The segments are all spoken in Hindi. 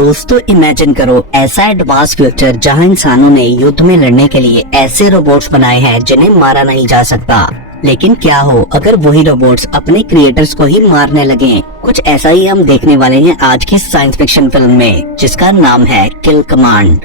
दोस्तों इमेजिन करो ऐसा एडवांस फ्यूचर जहां इंसानों ने युद्ध में लड़ने के लिए ऐसे रोबोट्स बनाए हैं जिन्हें मारा नहीं जा सकता। लेकिन क्या हो अगर वही रोबोट्स अपने क्रिएटर्स को ही मारने लगे। कुछ ऐसा ही हम देखने वाले हैं आज की साइंस फिक्शन फिल्म में, जिसका नाम है किल कमांड।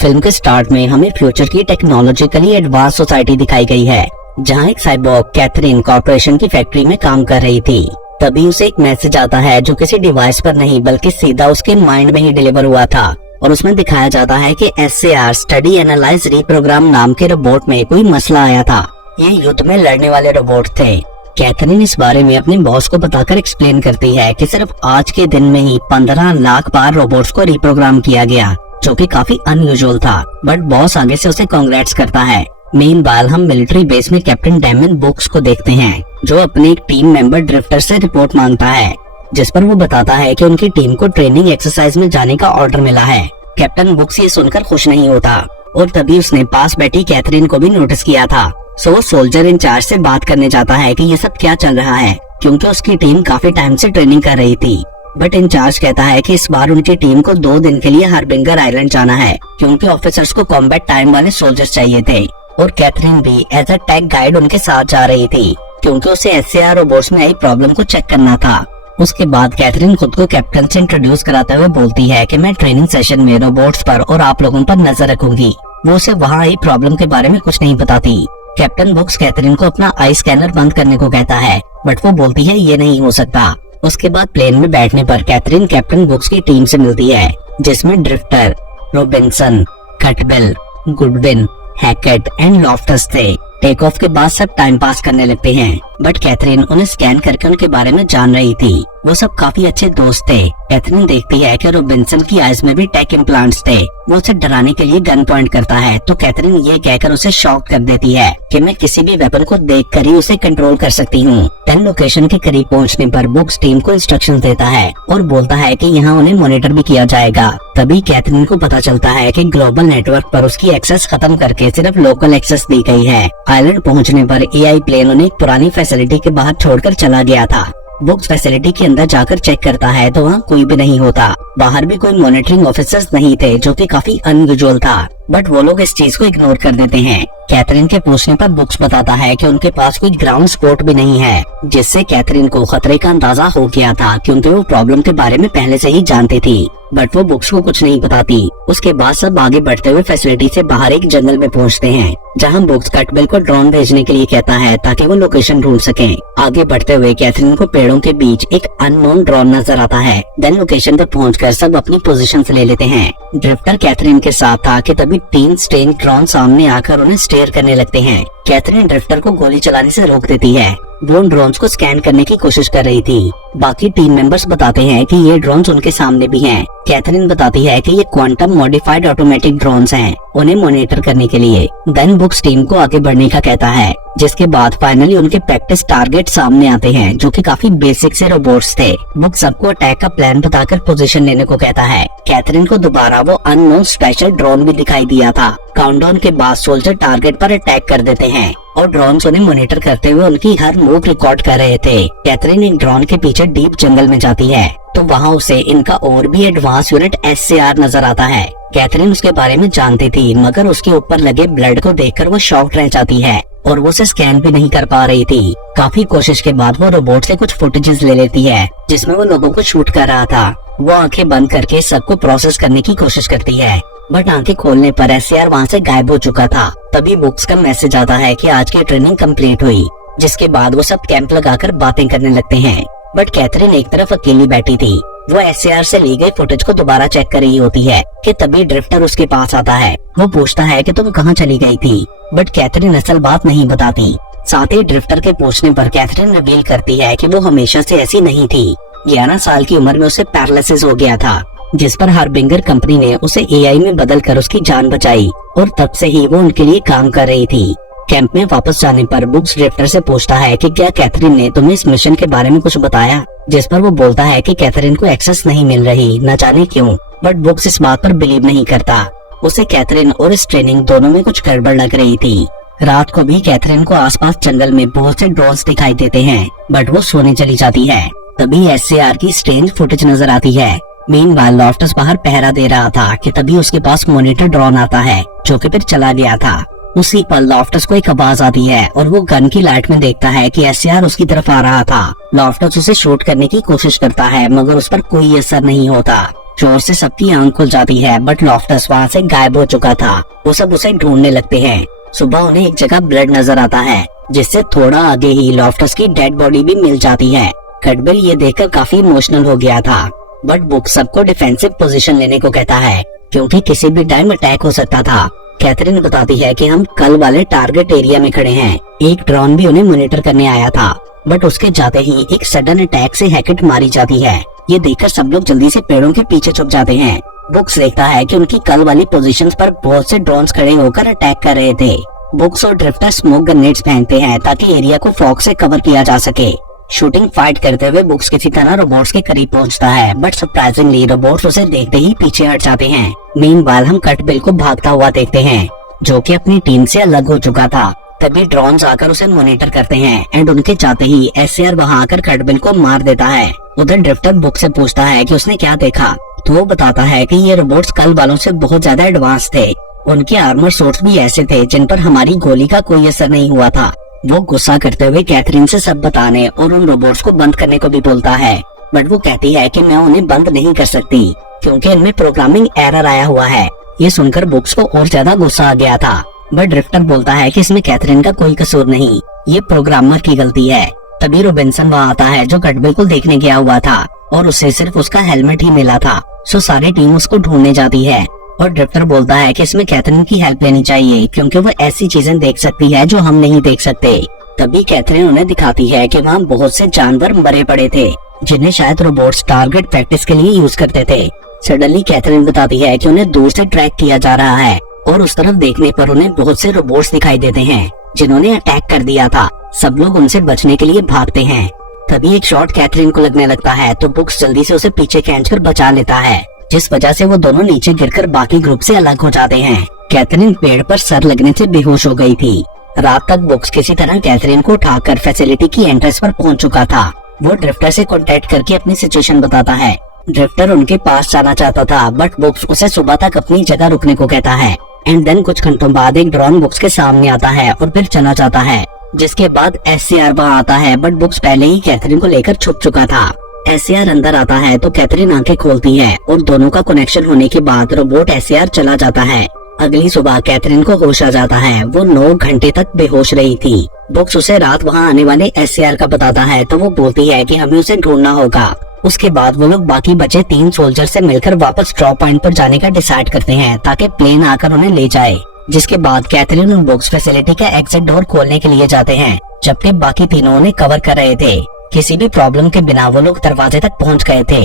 फिल्म के स्टार्ट में हमें फ्यूचर की टेक्नोलॉजिकली एडवांस सोसाइटी दिखाई गई है, जहां एक साइबॉर्ग कैथरीन कॉर्पोरेशन की फैक्ट्री में काम कर रही थी। तभी उसे एक मैसेज आता है जो किसी डिवाइस पर नहीं बल्कि सीधा उसके माइंड में ही डिलीवर हुआ था, और उसमें दिखाया जाता है कि SAR स्टडी एनालाइज रीप्रोग्राम नाम के रोबोट में कोई मसला आया था। ये युद्ध में लड़ने वाले रोबोट थे। कैथरीन इस बारे में अपने बॉस को बताकर एक्सप्लेन करती है कि सिर्फ आज के दिन में ही 15 लाख बार रोबोट्स को रिप्रोग्राम किया गया, जो कि काफी अनयूजुअल था। बट बॉस आगे से उसे कांग्रेट्स करता है। मीनवाइल हम मिलिट्री बेस में कैप्टन डैमन बुक्स को देखते हैं, जो अपने एक टीम मेंबर ड्रिफ्टर से रिपोर्ट मांगता है, जिस पर वो बताता है कि उनकी टीम को ट्रेनिंग एक्सरसाइज में जाने का ऑर्डर मिला है। कैप्टन बुक्स ये सुनकर खुश नहीं होता, और तभी उसने पास बैठी कैथरीन को भी नोटिस किया था। सो वो सोल्जर इंचार्ज से बात करने जाता है कि ये सब क्या चल रहा है, क्योंकि उसकी टीम काफी टाइम से ट्रेनिंग कर रही थी। बट इंचार्ज कहता है कि इस बार उनकी टीम को 2 दिन के लिए हार्बिंगर आइलैंड जाना है, क्योंकि ऑफिसर्स को कॉम्बैट टाइम वाले सोल्जर्स चाहिए थे। और कैथरीन भी एज अ टेक गाइड उनके साथ जा रही थी, क्योंकि उसे SAR रोबोट्स में आई प्रॉब्लम को चेक करना था। उसके बाद कैथरीन खुद को कैप्टन से इंट्रोड्यूस कराते हुए बोलती है कि मैं ट्रेनिंग सेशन में रोबोट्स पर और आप लोगों पर नजर रखूंगी। वो उसे वहाँ आई प्रॉब्लम के बारे में कुछ नहीं बताती। कैप्टन बुक्स कैथरीन को अपना आई स्कैनर बंद करने को कहता है, बट वो बोलती है ये नहीं हो सकता। उसके बाद प्लेन में बैठने पर कैथरीन कैप्टन बुक्स की टीम से मिलती है, जिसमें Drifter, Robinson, Cutbell, Goodwin, Hackett and Loftus थे। टेक ऑफ के बाद सब टाइम पास करने लगते हैं, बट कैथरीन उन्हें स्कैन करके उनके बारे में जान रही थी। वो सब काफी अच्छे दोस्त थे। कैथरीन देखती है कि रॉबिन्सन की आइज में भी टेक इम्प्लांट्स थे। वो उसे डराने के लिए गन पॉइंट करता है, तो कैथरीन ये कहकर उसे शॉक कर देती है कि मैं किसी भी वेपन को देखकर ही उसे कंट्रोल कर सकती हूँ। 10 लोकेशन के करीब पहुँचने पर बुक्स टीम को इंस्ट्रक्शन देता है और बोलता है कि यहाँ उन्हें मॉनिटर भी किया जाएगा। तभी कैथरीन को पता चलता है कि ग्लोबल नेटवर्क पर उसकी एक्सेस खत्म करके सिर्फ लोकल एक्सेस दी गई है। आइलैंड पहुँचने पर AI प्लेन उन्हें एक पुरानी फैसिलिटी के बाहर छोड़कर चला गया था। बुक्स फैसिलिटी के अंदर जाकर चेक करता है तो वहाँ कोई भी नहीं होता। बाहर भी कोई मॉनिटरिंग ऑफिसर्स नहीं थे, जो कि काफी अनयूजुअल था। बट वो लोग इस चीज को इग्नोर कर देते हैं। कैथरीन के पूछने पर बुक्स बताता है कि उनके पास कोई ग्राउंड सपोर्ट भी नहीं है, जिससे कैथरीन को खतरे का अंदाजा हो गया था, क्योंकि वो प्रॉब्लम के बारे में पहले से ही जानती थी। बट वो बुक्स को कुछ नहीं बताती। उसके बाद सब आगे बढ़ते हुए फैसिलिटी से बाहर एक जंगल में पहुंचते हैं, जहां बुक्स कटबेल को ड्रोन भेजने के लिए कहता है ताकि वो लोकेशन ढूंढ सकें। आगे बढ़ते हुए कैथरीन को पेड़ों के बीच एक अननोन ड्रोन नजर आता है। देन लोकेशन पर पहुंचकर सब अपनी पोजीशन ले लेते हैं। ड्रिफ्टर कैथरीन के साथ था कि तभी 3 स्ट्रेंज ड्रोन सामने आकर उन्हें स्टेयर करने लगते हैं। कैथरीन ड्रिफ्टर को गोली चलाने से रोक देती है। वो उन ड्रोन्स को स्कैन करने की कोशिश कर रही थी। बाकी टीम मेंबर्स बताते हैं कि ये ड्रोन्स उनके सामने भी हैं। कैथरीन बताती है कि ये क्वांटम मॉडिफाइड ऑटोमेटिक ड्रोन्स हैं, उन्हें मॉनिटर करने के लिए। देन बुक्स टीम को आगे बढ़ने का कहता है, जिसके बाद फाइनली उनके प्रैक्टिस टारगेट सामने आते हैं, जो कि काफी बेसिक से रोबोट्स थे। बुक सबको अटैक का प्लान बताकर पोजीशन लेने को कहता है। कैथरीन को दोबारा वो अननोन स्पेशल ड्रोन भी दिखाई दिया था। काउंटडाउन के बाद सोल्जर टारगेट पर अटैक कर देते हैं, और ड्रोन्स उन्हें मॉनिटर करते हुए उनकी हर मूव रिकॉर्ड कर रहे थे। कैथरीन एक ड्रोन के पीछे डीप जंगल में जाती है, तो वहाँ उसे इनका और भी एडवांस यूनिट SAR नजर आता है। कैथरीन उसके बारे में जानती थी, मगर उसके ऊपर लगे ब्लड को देखकर वो शॉक्ड रह जाती है, और वो उसे स्कैन भी नहीं कर पा रही थी। काफी कोशिश के बाद वो रोबोट से कुछ फुटेजेस ले लेती है, जिसमें वो लोगों को शूट कर रहा था। वो आंखें बंद करके सबको प्रोसेस करने की कोशिश करती है, बट आंखें खोलने पर SAR वहाँ से गायब हो चुका था। तभी बुक्स का मैसेज आता है कि आज की ट्रेनिंग कंप्लीट हुई, जिसके बाद वो सब कैंप लगाकर बातें करने लगते हैं। बट कैथरीन एक तरफ अकेली बैठी थी। वो SAR से ली गई फुटेज को दोबारा चेक कर रही होती है कि तभी ड्रिफ्टर उसके पास आता है। वो पूछता है कि तुम कहाँ चली गई थी, बट कैथरीन असल बात नहीं बताती। साथ ही ड्रिफ्टर के पूछने पर कैथरीन रिवील करती है कि वो हमेशा से ऐसी नहीं थी। 11 साल की उम्र में उसे पैरालिसिस हो गया था, जिस पर हार्बिंगर कंपनी ने उसे AI में बदलकर उसकी जान बचाई, और तब से ही वो उनके लिए काम कर रही थी। कैंप में वापस जाने पर बुक्स ड्रिफ्टर से पूछता है कि क्या कैथरीन ने तुम्हें इस मिशन के बारे में कुछ बताया, जिस पर वो बोलता है कि कैथरीन को एक्सेस नहीं मिल रही, न जाने क्यों। बट बुक्स इस बात पर बिलीव नहीं करता। उसे कैथरीन और इस ट्रेनिंग दोनों में कुछ गड़बड़ लग रही थी। रात को भी कैथरीन को आसपास जंगल में बहुत से ड्रोन्स दिखाई देते हैं, बट वो सोने चली जाती है। तभी SAR की स्ट्रेंज फुटेज नजर आती है। मीनवाइल लॉफ्टस बाहर पहरा दे रहा था कि तभी उसके पास मॉनिटर ड्रोन आता है जो कि फिर चला गया था। उसी पर लॉफ्टस को एक आवाज आती है और वो गन की लाइट में देखता है कि एसएआर उसकी तरफ आ रहा था। लॉफ्टस उसे शूट करने की कोशिश करता है मगर उस पर कोई असर नहीं होता। जोर से सबकी आंख खुल जाती है बट लॉफ्टस वहाँ से गायब हो चुका था। वो सब उसे ढूंढने लगते हैं। सुबह उन्हें एक जगह ब्लड नजर आता है जिससे थोड़ा आगे ही लॉफ्टस की डेड बॉडी भी मिल जाती है। कटबिल ये देखकर काफी इमोशनल हो गया था बट बुक सबको डिफेंसिव पोजीशन लेने को कहता है क्योंकि किसी भी टाइम अटैक हो सकता था। कैथरीन बताती है कि हम कल वाले टारगेट एरिया में खड़े हैं। एक ड्रोन भी उन्हें मॉनिटर करने आया था बट उसके जाते ही एक सडन अटैक से हैकेट मारी जाती है। ये देखकर सब लोग जल्दी से पेड़ों के पीछे छुप जाते हैं। बुक्स देखता है कि उनकी कल वाली पोजीशंस पर बहुत से ड्रोन्स खड़े होकर अटैक कर रहे थे। बुक्स और ड्रिफ्टर स्मोक ग्रेनेड्स फेंकते हैं ताकि एरिया को फॉग से कवर किया जा सके। शूटिंग फाइट करते हुए बुक्स किसी तरह रोबोट्स के करीब पहुंचता है बट सरप्राइजिंगली रोबोट्स उसे देखते ही पीछे हट जाते हैं। मीनवाइल हम कटबिल को भागता हुआ देखते हैं जो कि अपनी टीम से अलग हो चुका था। तभी ड्रोन्स आकर उसे मॉनिटर करते हैं एंड उनके जाते ही एसएआर वहां आकर कटबिल को मार देता है। उधर ड्रिफ्टर बुक से पूछता है कि उसने क्या देखा तो वो बताता है कि ये रोबोट्स कल वालों से बहुत ज्यादा एडवांस थे। उनके आर्मर सूट्स भी ऐसे थे जिन पर हमारी गोली का कोई असर नहीं हुआ था। वो गुस्सा करते हुए कैथरीन से सब बताने और उन रोबोट्स को बंद करने को भी बोलता है बट वो कहती है कि मैं उन्हें बंद नहीं कर सकती क्योंकि इनमें प्रोग्रामिंग एरर आया हुआ है। ये सुनकर बुक्स को और ज्यादा गुस्सा आ गया था बट ड्रिफ्टर बोलता है कि इसमें कैथरीन का कोई कसूर नहीं, ये प्रोग्रामर की गलती है। तभी रोबिन्सन वहाँ आता है जो कटबिल को देखने गया हुआ था और उसे सिर्फ उसका हेलमेट ही मिला था। सो सारी टीम उसको ढूंढने जाती है और ड्रिफ्टर बोलता है कि इसमें कैथरीन की हेल्प लेनी चाहिए क्योंकि वो ऐसी चीजें देख सकती है जो हम नहीं देख सकते। तभी कैथरीन उन्हें दिखाती है कि वहाँ बहुत से जानवर मरे पड़े थे जिन्हें शायद रोबोट्स टारगेट प्रैक्टिस के लिए यूज करते थे। सडनली कैथरीन बताती है कि उन्हें दूर से ट्रैक किया जा रहा है और उस तरफ देखने पर उन्हें बहुत से रोबोट्स दिखाई देते हैं जिन्होंने अटैक कर दिया था। सब लोग उनसे बचने के लिए भागते हैं। तभी एक शॉट कैथरीन को लगने लगता है तो बुक्स जल्दी से उसे पीछे खींचकर बचा लेता है जिस वजह से वो दोनों नीचे गिरकर बाकी ग्रुप से अलग हो जाते हैं। कैथरीन पेड़ पर सर लगने से बेहोश हो गई थी। रात तक बुक्स किसी तरह कैथरीन को उठाकर फैसिलिटी की एंट्रेंस पर पहुंच चुका था। वो ड्रिफ्टर से कांटेक्ट करके अपनी सिचुएशन बताता है। ड्रिफ्टर उनके पास जाना चाहता था बट बुक्स उसे सुबह तक अपनी जगह रुकने को कहता है एंड देन कुछ घंटों बाद एक ड्रोन बुक्स के सामने आता है और फिर चला जाता है। जिसके बाद एसएआर वहाँ आता है बट बुक्स पहले ही कैथरीन को लेकर छुप चुका था। एसएआर अंदर आता है तो कैथरीन आंखें खोलती है और दोनों का कनेक्शन होने के बाद रोबोट एसएआर चला जाता है। अगली सुबह कैथरीन को होश आ जाता है। वो 9 घंटे तक बेहोश रही थी। बुक्स उसे रात वहाँ आने वाले एसएआर का बताता है तो वो बोलती है कि हमें उसे ढूंढना होगा। उसके बाद वो लोग बाकी बचे 3 सोल्जर से मिलकर वापस ड्रॉप पॉइंट पर जाने का डिसाइड करते हैं ताकि प्लेन आकर उन्हें ले जाए। जिसके बाद कैथरीन और बुक्स फैसिलिटी का एग्जिट डोर खोलने के लिए जाते हैं जबकि बाकी तीनों उन्हें कवर कर रहे थे। किसी भी प्रॉब्लम के बिना वो लोग दरवाजे तक पहुंच गए थे।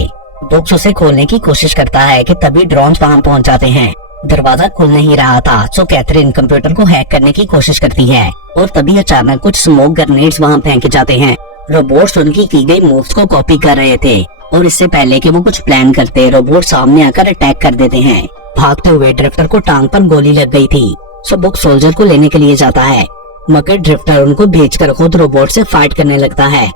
बुक्स उसे खोलने की कोशिश करता है कि तभी ड्रोन्स वहां पहुंच जाते हैं। दरवाजा खुल नहीं रहा था सो कैथरीन कंप्यूटर को हैक करने की कोशिश करती है और तभी अचानक कुछ स्मोक ग्रेनेड्स वहां फेंके जाते हैं। रोबोट्स उनकी की गई मूव्स को कॉपी कर रहे थे और इससे पहले कि वो कुछ प्लान करते रोबोट सामने आकर अटैक कर देते हैं। भागते हुए ड्रिफ्टर को टांग पर गोली लग गई थी सो बुक सोल्जर को लेने के लिए जाता है मगर ड्रिफ्टर उनको भेजकर खुद रोबोट से फाइट करने लगता है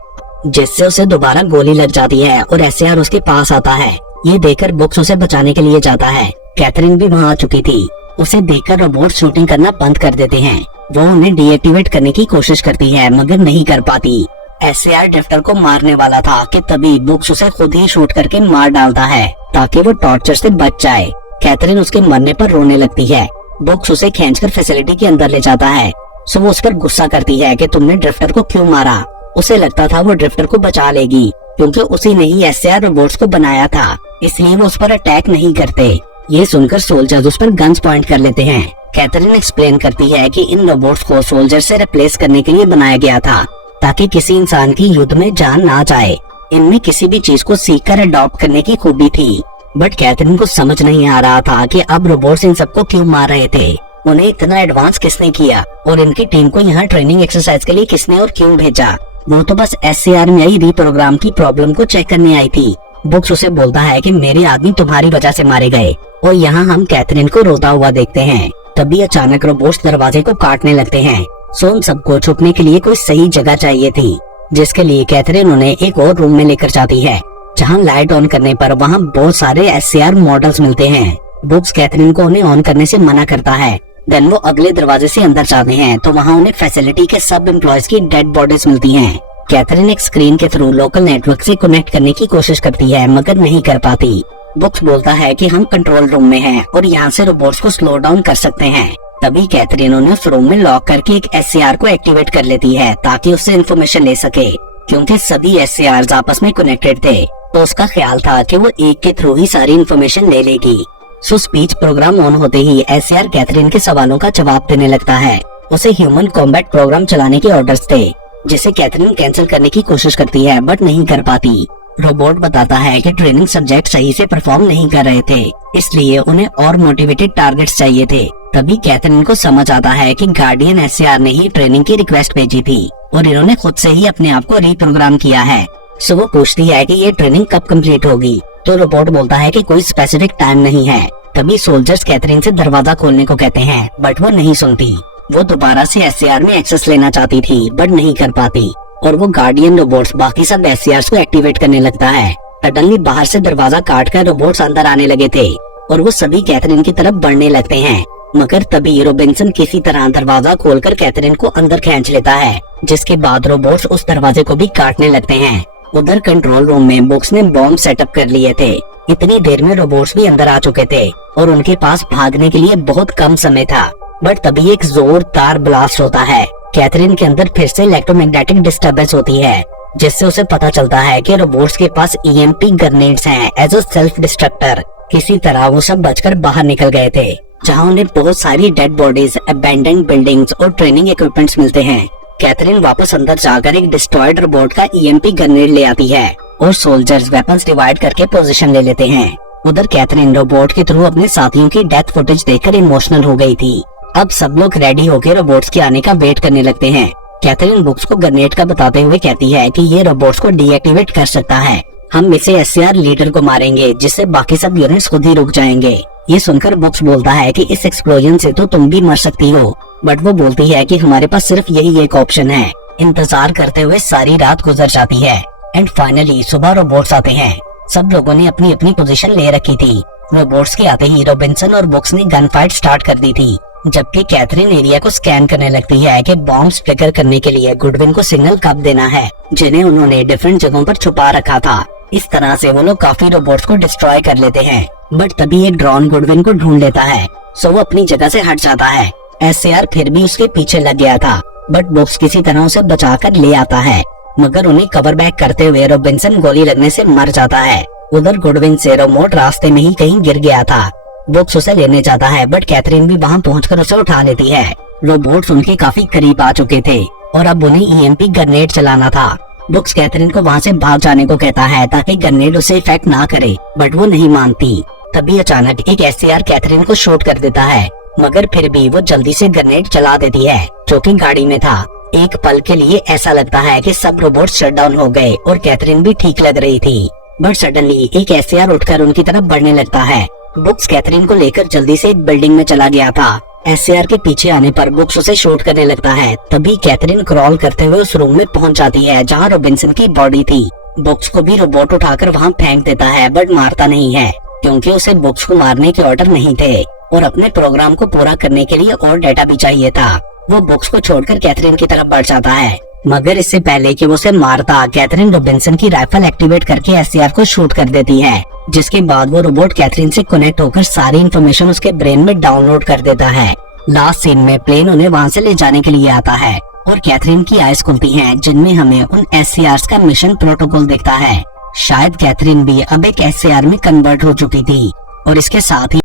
जिससे उसे दोबारा गोली लग जाती है और एसएआर उसके पास आता है। ये देखकर बुक्स उसे बचाने के लिए जाता है। कैथरीन भी वहाँ आ चुकी थी। उसे देखकर रोबोट शूटिंग करना बंद कर देते हैं। वो उन्हें डीएक्टिवेट करने की कोशिश करती है मगर नहीं कर पाती। एसएआर ड्रिफ्टर को मारने वाला था कि तभी बुक्स उसे खुद ही शूट करके मार डालता है ताकि वो टॉर्चर से बच जाए। कैथरीन उसके मरने पर रोने लगती है। बुक्स उसे खींचकर फैसिलिटी के अंदर ले जाता है सो वो उस पर गुस्सा करती है कि तुमने ड्रिफ्टर को क्यों मारा। उसे लगता था वो ड्रिफ्टर को बचा लेगी क्योंकि उसी ने ही एसएआर रोबोट्स को बनाया था, इसलिए वो उस पर अटैक नहीं करते। ये सुनकर सोल्जर्स उस पर गन्स पॉइंट कर लेते हैं। कैथरीन एक्सप्लेन करती है कि इन रोबोट्स को सोल्जर से रिप्लेस करने के लिए बनाया गया था ताकि किसी इंसान की युद्ध में जान ना जाए। इनमें किसी भी चीज को सीखकर अडॉप्ट करने की खूबी थी बट कैथरीन को समझ नहीं आ रहा था कि अब रोबोट्स इन सबको क्यों मार रहे थे, उन्हें इतना एडवांस किसने किया और इनकी टीम को यहाँ ट्रेनिंग एक्सरसाइज के लिए किसने और क्यों भेजा। वो तो बस एसएआर में आई रीप्रोग्राम की प्रॉब्लम को चेक करने आई थी। बुक्स उसे बोलता है कि मेरे आदमी तुम्हारी वजह से मारे गए और यहाँ हम कैथरीन को रोता हुआ देखते हैं। तभी अचानक रोबोट्स दरवाजे को काटने लगते हैं सो उन सबको छुपने के लिए कोई सही जगह चाहिए थी जिसके लिए कैथरीन उन्हें एक और रूम में लेकर जाती है जहाँ लाइट ऑन करने पर वहाँ बहुत सारे SCR मॉडल्स मिलते हैं। बुक्स कैथरीन को उन्हें ऑन करने से मना करता है। देन वो अगले दरवाजे से अंदर जाते हैं तो वहाँ उन्हें फैसिलिटी के सब एम्प्लॉयज की डेड बॉडीज मिलती हैं। कैथरीन एक स्क्रीन के थ्रू लोकल नेटवर्क से कनेक्ट करने की कोशिश करती है मगर नहीं कर पाती। बुक्स बोलता है कि हम कंट्रोल रूम में हैं और यहाँ से रोबोट्स को स्लो डाउन कर सकते हैं। तभी कैथरीन उन्हें उस रूम में लॉक करके एक SCR को एक्टिवेट कर लेती है ताकि उससे इन्फॉर्मेशन ले सके। क्योंकि सभी SCRs आपस में कनेक्टेड थे तो उसका ख्याल था कि वो एक के थ्रू ही सारी इन्फॉर्मेशन ले लेगी। सो स्पीच प्रोग्राम ऑन होते ही SCR कैथरीन के सवालों का जवाब देने लगता है। उसे ह्यूमन कॉम्बैट प्रोग्राम चलाने के ऑर्डर्स थे जिसे कैथरीन कैंसिल करने की कोशिश करती है बट नहीं कर पाती। रोबोट बताता है कि ट्रेनिंग सब्जेक्ट सही से परफॉर्म नहीं कर रहे थे, इसलिए उन्हें और मोटिवेटेड टारगेट्स चाहिए थे। तभी कैथरीन को समझ आता है कि गार्डियन SCR ने ही ट्रेनिंग की रिक्वेस्ट भेजी थी और इन्होंने खुद से ही अपने आप को रीप्रोग्राम किया है। सो वो पूछती है कि ये ट्रेनिंग कब कंप्लीट होगी, तो रोबोट बोलता है कि कोई स्पेसिफिक टाइम नहीं है। तभी सोल्जर्स कैथरीन से दरवाजा खोलने को कहते हैं बट वो नहीं सुनती। वो दोबारा से SCR में एक्सेस लेना चाहती थी बट नहीं कर पाती और वो गार्डियन रोबोट्स बाकी सब SCRs को एक्टिवेट करने लगता है। सडनली बाहर से दरवाजा काट कर रोबोट्स अंदर आने लगे थे और वो सभी कैथरीन की तरफ बढ़ने लगते हैं। मगर तभी रॉबिन्सन किसी तरह दरवाजा खोलकर कैथरीन को अंदर खींच लेता है, जिसके बाद रोबोट्स उस दरवाजे को भी काटने लगते हैं। उधर कंट्रोल रूम में बुक्स ने बॉम्ब सेटअप कर लिए थे। इतनी देर में रोबोट्स भी अंदर आ चुके थे और उनके पास भागने के लिए बहुत कम समय था। बट तभी एक जोरदार ब्लास्ट होता है। कैथरीन के अंदर फिर से इलेक्ट्रोमैग्नेटिक डिस्टर्बेंस होती है जिससे उसे पता चलता है कि रोबोट्स के पास EMP ग्रेनेड्स हैं एज अ सेल्फ डिस्ट्रक्टर। किसी तरह वो सब बचकर बाहर निकल गए थे, जहां उन्हें बहुत सारी डेड बॉडीज, अबैंडन्ड बिल्डिंग्स और ट्रेनिंग इक्विपमेंट्स मिलते हैं। कैथरीन वापस अंदर जाकर एक डिस्ट्रॉयड रोबोट का EMP ग्रेनेड ले आती है और सोल्जर्स वेपन्स डिवाइड करके पोजीशन ले लेते हैं। उधर कैथरीन रोबोट के थ्रू अपने साथियों की डेथ फुटेज देखकर इमोशनल हो गई थी। अब सब लोग रेडी होकर रोबोट्स के आने का वेट करने लगते हैं। कैथरीन बुक्स को ग्रेनेड का बताते हुए कहती है कि ये रोबोट्स को डीएक्टिवेट कर सकता है। हम इसे SCR लीडर को मारेंगे जिससे बाकी सब यूनिट्स खुद ही रुक जाएंगे। ये सुनकर बुक्स बोलता है कि इस एक्सप्लोजन से तो तुम भी मर सकती हो, बट वो बोलती है कि हमारे पास सिर्फ यही एक ऑप्शन है। इंतजार करते हुए सारी रात गुजर जाती है एंड फाइनली सुबह रोबोट्स आते हैं। सब लोगों ने अपनी अपनी पोजीशन ले रखी थी। रोबोट्स के आते ही रॉबिन्सन और बुक्स ने गन फाइट स्टार्ट कर दी थी, जबकि कैथरीन एरिया को स्कैन करने लगती है कि बॉम्ब ट्रिगर करने के लिए गुडविन को सिग्नल कब देना है, जिन्हें उन्होंने डिफरेंट जगहों पर छुपा रखा था। इस तरह से वो लोग काफी रोबोट्स को डिस्ट्रॉय कर लेते हैं। बट तभी एक ड्रोन गुडविन को ढूंढ लेता है, सो वो अपनी जगह से हट जाता है। SCR फिर भी उसके पीछे लग गया था, बट बुक्स किसी तरह उसे बचाकर ले आता है, मगर उन्हें कवर बैक करते हुए रॉबिन्सन गोली लगने से मर जाता है। उधर गुडविन से रिमोट रास्ते में ही कहीं गिर गया था। बुक्स उसे लेने जाता है बट कैथरीन भी वहाँ पहुंचकर उसे उठा लेती है। रोबोट्स उनके काफी करीब आ चुके थे और अब उन्हें EMP ग्रेनेड चलाना था। बुक्स कैथरीन को वहाँ से भाग जाने को कहता है ताकि ग्रेनेड उसे इफेक्ट ना करे, बट वो नहीं मानती। तभी अचानक एक SCR कैथरीन को शूट कर देता है, मगर फिर भी वो जल्दी से ग्रेनेड चला देती है जो कि गाड़ी में था। एक पल के लिए ऐसा लगता है कि सब रोबोट शट डाउन हो गए और कैथरीन भी ठीक लग रही थी, बट सडनली एक SCR उठकर उनकी तरफ बढ़ने लगता है। बुक्स कैथरीन को लेकर जल्दी से एक बिल्डिंग में चला गया था। SCR के पीछे आने पर बुक्स उसे शूट करने लगता है। तभी कैथरीन क्रॉल करते हुए उस रूम में पहुंच जाती है जहां रॉबिन्सन की बॉडी थी। बुक्स को भी रोबोट उठाकर वहां फेंक देता है, बट मारता नहीं है क्योंकि उसे बुक्स को मारने के ऑर्डर नहीं थे और अपने प्रोग्राम को पूरा करने के लिए और डेटा भी चाहिए था। वो बुक्स को छोड़कर कैथरीन की तरफ बढ़ जाता है, मगर इससे पहले कि वो उसे मारता, कैथरीन रॉबिन्सन की राइफल एक्टिवेट करके SCR को शूट कर देती है, जिसके बाद वो रोबोट कैथरीन से कनेक्ट होकर सारी इन्फॉर्मेशन उसके ब्रेन में डाउनलोड कर देता है। लास्ट सीन में प्लेन उन्हें वहाँ से ले जाने के लिए आता है और कैथरीन की आइज खुलती हैं, जिनमें हमें उन SCRs का मिशन प्रोटोकॉल दिखता है। शायद कैथरीन भी अब एक SCR में कन्वर्ट हो चुकी थी और इसके साथ ही